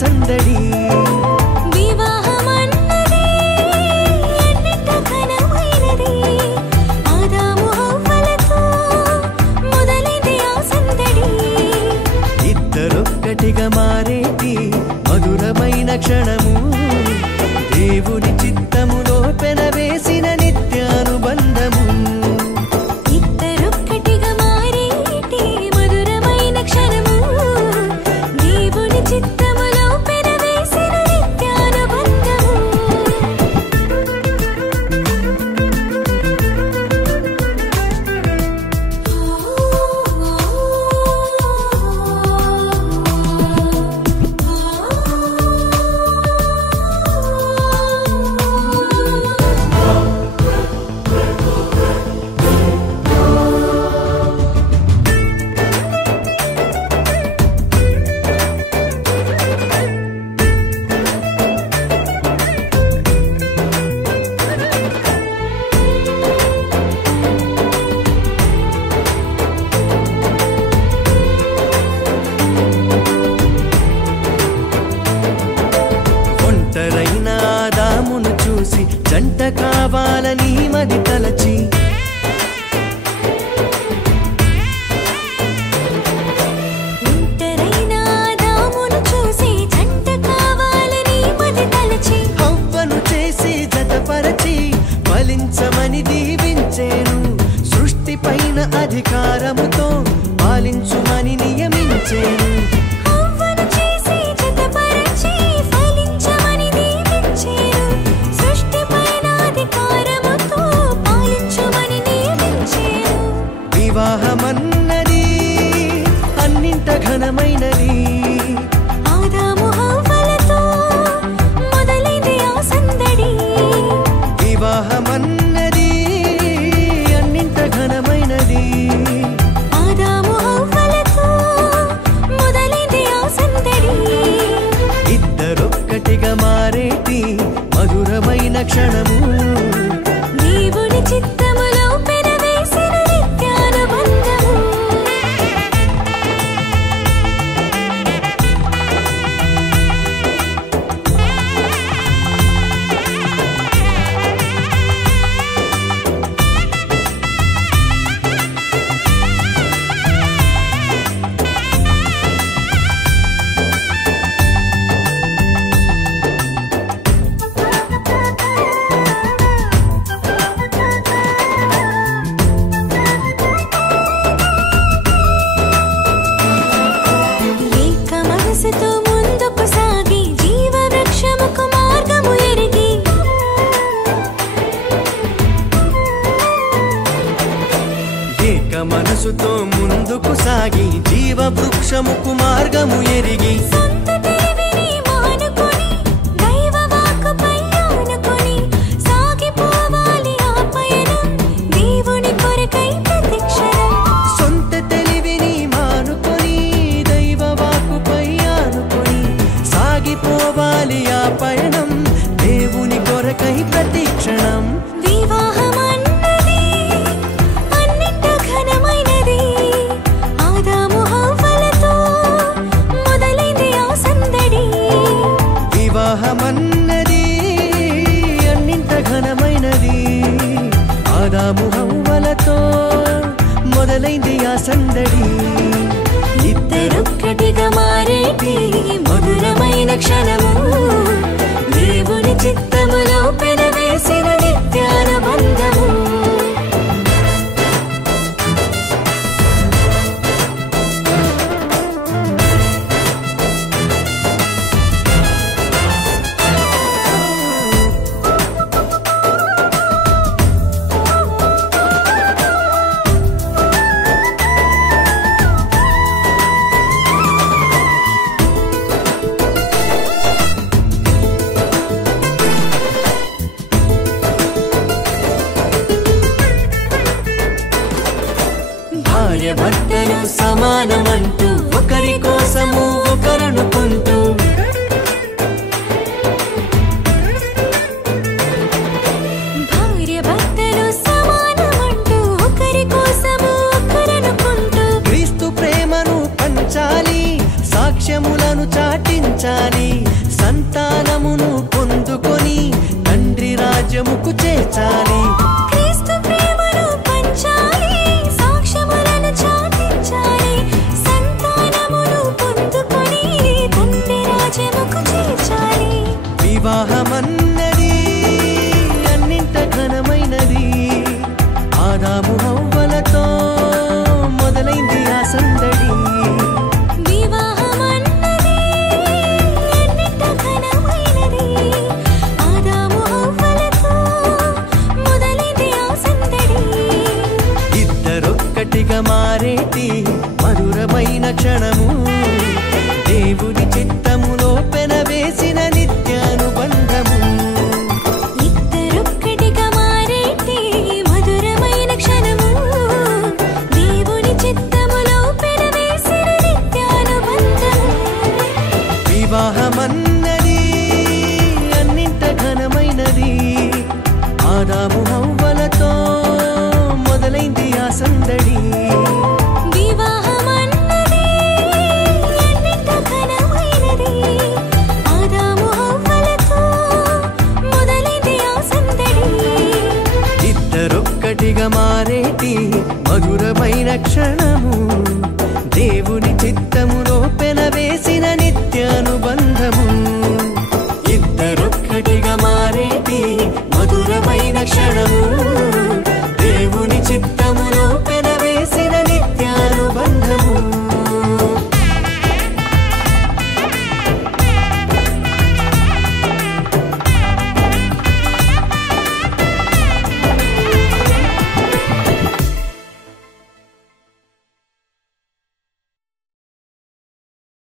సందడి ఇద్దరొక్కటిగా మారేటి మధురమైన క్షణము దేవుని చిత్తములో పెనవేసిన నిత్యానుబంధము ఇద్దరొక్కటిగా మారేటి మధురమైన క్షణము దేవుని చిత్తములో పెనవేసిన నిత్యానుబంధము ఒంటరైన ఆదామును చూసి జంట కావాలని మది తలచి ఒంటరైన ఆదామును చూసి జంట కావాలని మది తలచి హవ్వను చేసి జతపరచి ఫలించమని దీవించేను సృష్టిపైన అధికారముతో పాలించుమని నియమించేను హవ్వను చేసి జతపరచి ఫలించమని దీవించేను సృష్టిపైన అధికారముతో పాలించుమని నియమించేను వివాహమన్నది అన్నింట ఘనమైనది ఆదాము హవ్వలతో మొదలైంది ఆ సందడి వివాహమన్నది అన్నింట ఘనమైనది ఆదాము హవ్వలతో మొదలైంది ఆ సందడి ఇద్దరొక్కటిగా మారేటి మధురమైన క్షణము దేవుని చిత్తములో పెనవేసిన నిత్యానుబంధము ఏక మనసుతో ముందుకు సాగి జీవవృక్షముకు మార్గము ఎరిగి ఏక మనసుతో ముందుకు సాగి జీవవృక్షముకు మార్గము ఎరిగి సొంత తెలివిని మానుకొని దైవ వాక్కుపై ఆనుకొని సాగిపోవాలి ఆ పయనం దేవుని కొరకై ప్రతిక్షణం సొంత తెలివిని మానుకొని దైవ వాక్కుపై ఆనుకొని సాగిపోవాలి ఆ పయనం దేవుని కొరకై ప్రతిక్షణం వివాహమన్నది అన్నింట ఘనమైనది ఆదాము హవ్వలతో మొదలైంది ఆ సందడి వివాహమన్నది అన్నింట ఘనమైనది ఆదాము హవ్వలతో మొదలైంది ఆ సందడి ఇద్దరొక్కటిగా మారేటి మధురమైన క్షణము దేవుని చిత్తములో పెనవేసిన నిత్యానుబంధము భార్య భర్తలు సమానమంటూ ఒకరి కోసము ఒకరనుకుంటూ భార్య భర్తలు సమానమంటూ ఒకరి కోసము ఒకరనుకుంటూ క్రీస్తు ప్రేమను పంచాలి సాక్ష్యములను చాటించాలి చేర్చాలి. క్రీస్తు ప్రేమను పంచాలి, సాక్ష్యములను చాటించాలి, సంతానమును పొందుకొని తండ్రి రాజ్యముకు చేర్చాలి. వివాహమన్నది అన్నింట ఘనమైనది, ఆదాము హవ్వలతో మొదలైంది ఆ సందడి. వివాహమన్నది అన్నింట ఘనమైనది, ఆదాము హవ్వలతో మొదలైంది ఆ సందడి. ఇద్దరొక్కటిగా మారేటి మధురమైన క్షణము, దేవుని చిత్తములో పెనవేసిన నిత్యానుబంధము. ఇద్దరొక్కటిగా మారేటి మధురమైన క్షణము, దేవుని చిత్తములో పెనవేసిన నిత్యానుబంధము. వివాహమన్నది అన్నింట ఘనమైనది, ఆదాము హవ్వలతో మొదలైంది ఆ సందడి. వివాహమన్నది అన్నింట ఘనమైనది, ఆదాము హవ్వలతో మొదలైంది ఆ సందడి. ఇద్దరొక్కటిగా మారేటి మధురమైన క్షణము.